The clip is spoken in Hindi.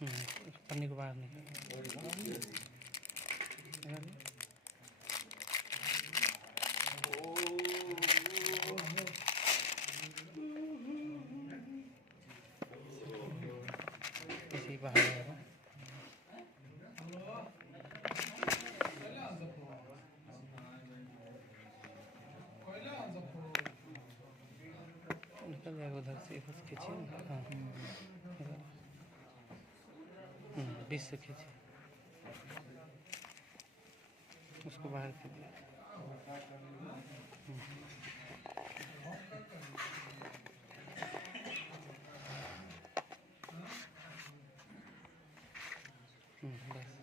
पन्नी को बाहर निकाल। इसी बाहर आएगा। निकल जाएगा उधर से, बस खींचिए ना। हाँ, बीच से खींचिए, उसको बाहर कीजिए। बस